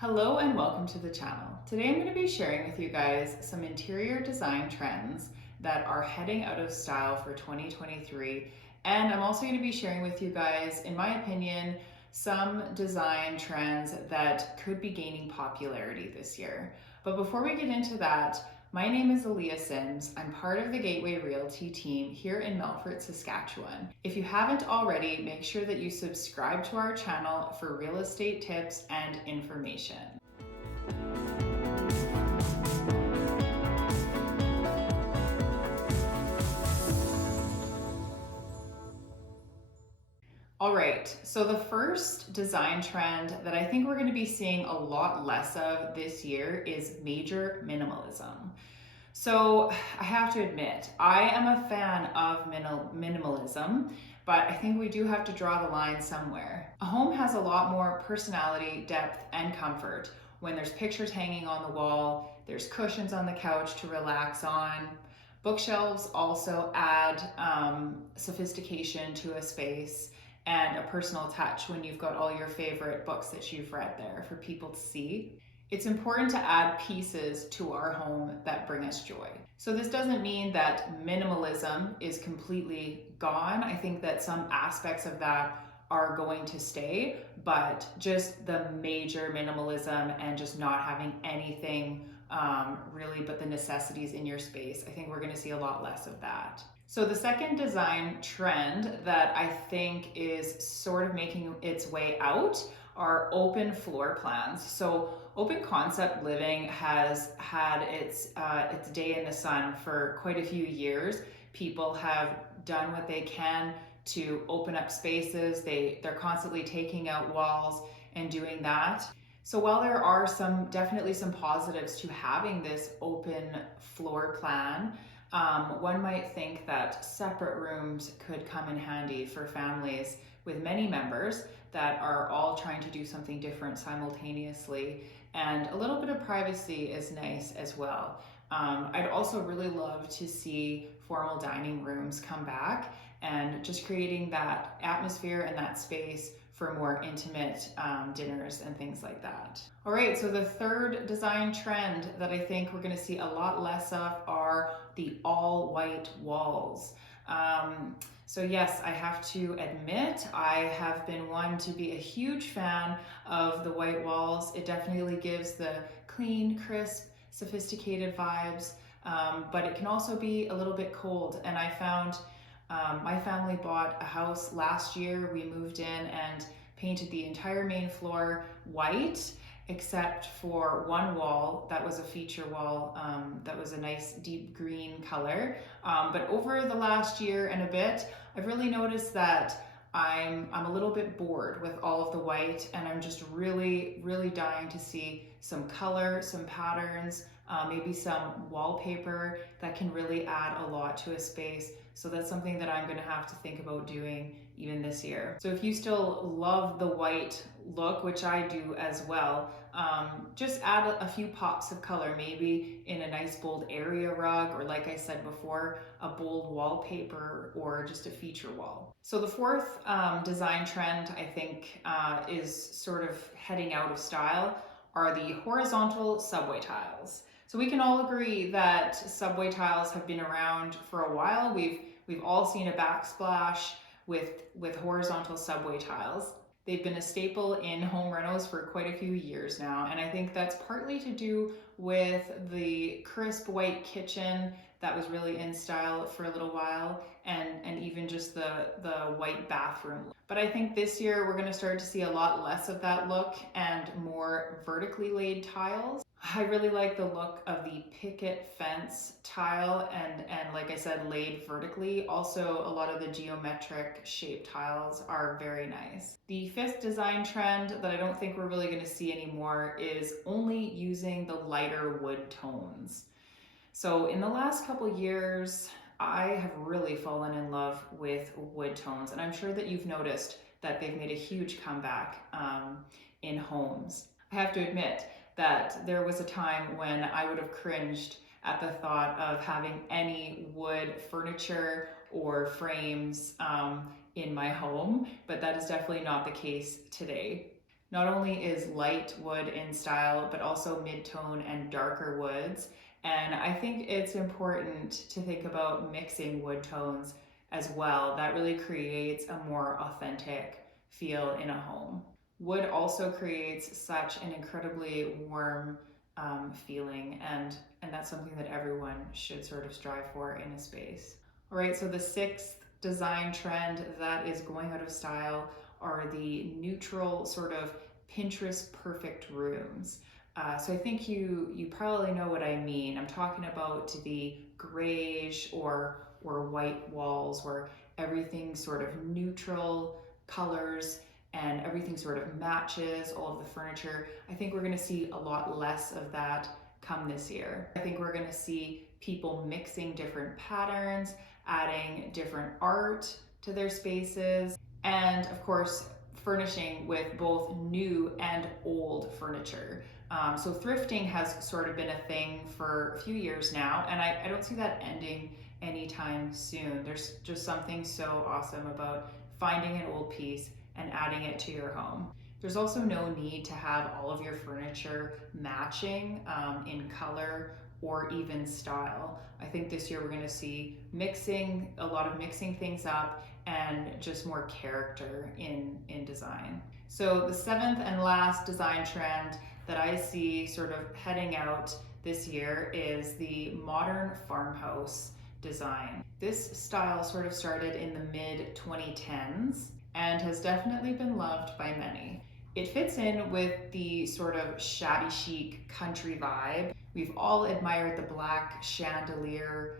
Hello and welcome to the channel. Today I'm going to be sharing with you guys some interior design trends that are heading out of style for 2023. And I'm also going to be sharing with you guys, in my opinion, some design trends that could be gaining popularity this year. But before we get into that, my name is Eleah Sims. I'm part of the Gateway Realty team here in Melfort, Saskatchewan. If you haven't already, make sure that you subscribe to our channel for real estate tips and information. All right, so the first design trend that I think we're going to be seeing a lot less of this year is major minimalism. So I have to admit, I am a fan of minimalism, but I think we do have to draw the line somewhere. A home has a lot more personality, depth, and comfort when there's pictures hanging on the wall, there's cushions on the couch to relax on. Bookshelves also add sophistication to a space and a personal touch when you've got all your favorite books that you've read there for people to see. It's important to add pieces to our home that bring us joy. So this doesn't mean that minimalism is completely gone. I think that some aspects of that are going to stay, but just the major minimalism and just not having anything really but the necessities in your space, I think we're going to see a lot less of that. So the second design trend that I think is sort of making its way out are open floor plans. So open concept living has had its day in the sun for quite a few years. People have done what they can to open up spaces. They're constantly taking out walls and doing that. So while there are definitely some positives to having this open floor plan, one might think that separate rooms could come in handy for families with many members that are all trying to do something different simultaneously, and a little bit of privacy is nice as well. I'd also really love to see formal dining rooms come back and just creating that atmosphere and that space for more intimate dinners and things like that. All right, so the third design trend that I think we're going to see a lot less of are the all white walls. So yes, I have to admit, I have been one to be a huge fan of the white walls. It definitely gives the clean, crisp, sophisticated vibes, but it can also be a little bit cold. And I found my family bought a house last year. We moved in and painted the entire main floor white, except for one wall that was a feature wall that was a nice deep green color. But over the last year and a bit, I've really noticed that I'm a little bit bored with all of the white, and I'm just really dying to see some color, some patterns, maybe some wallpaper that can really add a lot to a space. So that's something that I'm going to have to think about doing even this year. So if you still love the white look, which I do as well, just add a few pops of color, maybe in a nice bold area rug, or like I said before, a bold wallpaper or just a feature wall. So the fourth design trend I think is sort of heading out of style are the horizontal subway tiles. So we can all agree that subway tiles have been around for a while. We've all seen a backsplash with horizontal subway tiles. They've been a staple in home renos for quite a few years now, and I think that's partly to do with the crisp white kitchen that was really in style for a little while, and even just the white bathroom. But I think this year we're going to start to see a lot less of that look and more vertically laid tiles. I really like the look of the picket fence tile and like I said, laid vertically. Also, a lot of the geometric shaped tiles are very nice. The fifth design trend that I don't think we're really going to see anymore is only using the lighter wood tones. So in the last couple years, I have really fallen in love with wood tones, and I'm sure that you've noticed that they've made a huge comeback in homes. I have to admit that there was a time when I would have cringed at the thought of having any wood furniture or frames in my home, but that is definitely not the case today. Not only is light wood in style, but also mid-tone and darker woods. And I think it's important to think about mixing wood tones as well. That really creates a more authentic feel in a home. Wood also creates such an incredibly warm feeling, and that's something that everyone should sort of strive for in a space. All right, so the sixth design trend that is going out of style are the neutral sort of Pinterest perfect rooms. So I think you probably know what I mean. I'm talking about the grayish or white walls where everything's sort of neutral colors and everything sort of matches all of the furniture. I think we're going to see a lot less of that come this year. I think we're going to see people mixing different patterns, adding different art to their spaces, and of course furnishing with both new and old furniture. So thrifting has sort of been a thing for a few years now, and I don't see that ending anytime soon. There's just something so awesome about finding an old piece and adding it to your home. There's also no need to have all of your furniture matching in color or even style. I think this year we're going to see a lot of mixing things up and just more character in design. So the seventh and last design trend that I see sort of heading out this year is the modern farmhouse design. This style sort of started in the mid 2010s and has definitely been loved by many. It fits in with the sort of shabby chic country vibe. We've all admired the black chandelier,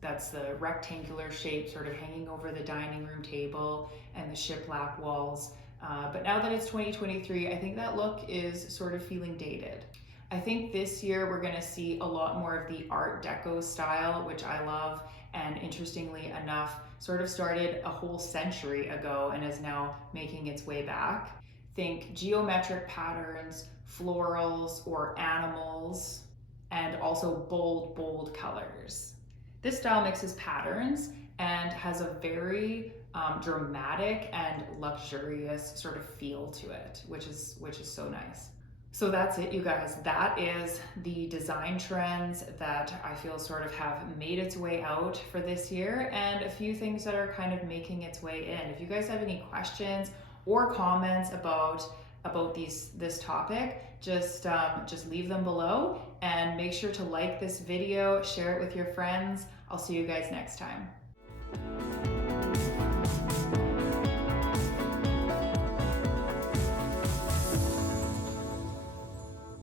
that's the rectangular shape sort of hanging over the dining room table, and the shiplap walls. But now that it's 2023, I think that look is sort of feeling dated. I think this year we're going to see a lot more of the Art Deco style, which I love, and interestingly enough, sort of started a whole century ago and is now making its way back. Think geometric patterns, florals, or animals, and also bold colors. This style mixes patterns and has a very dramatic and luxurious sort of feel to it, which is so nice. So that's it, you guys. That is the design trends that I feel sort of have made its way out for this year, and a few things that are kind of making its way in. If you guys have any questions or comments about this topic, just leave them below, and make sure to like this video, share it with your friends. I'll see you guys next time.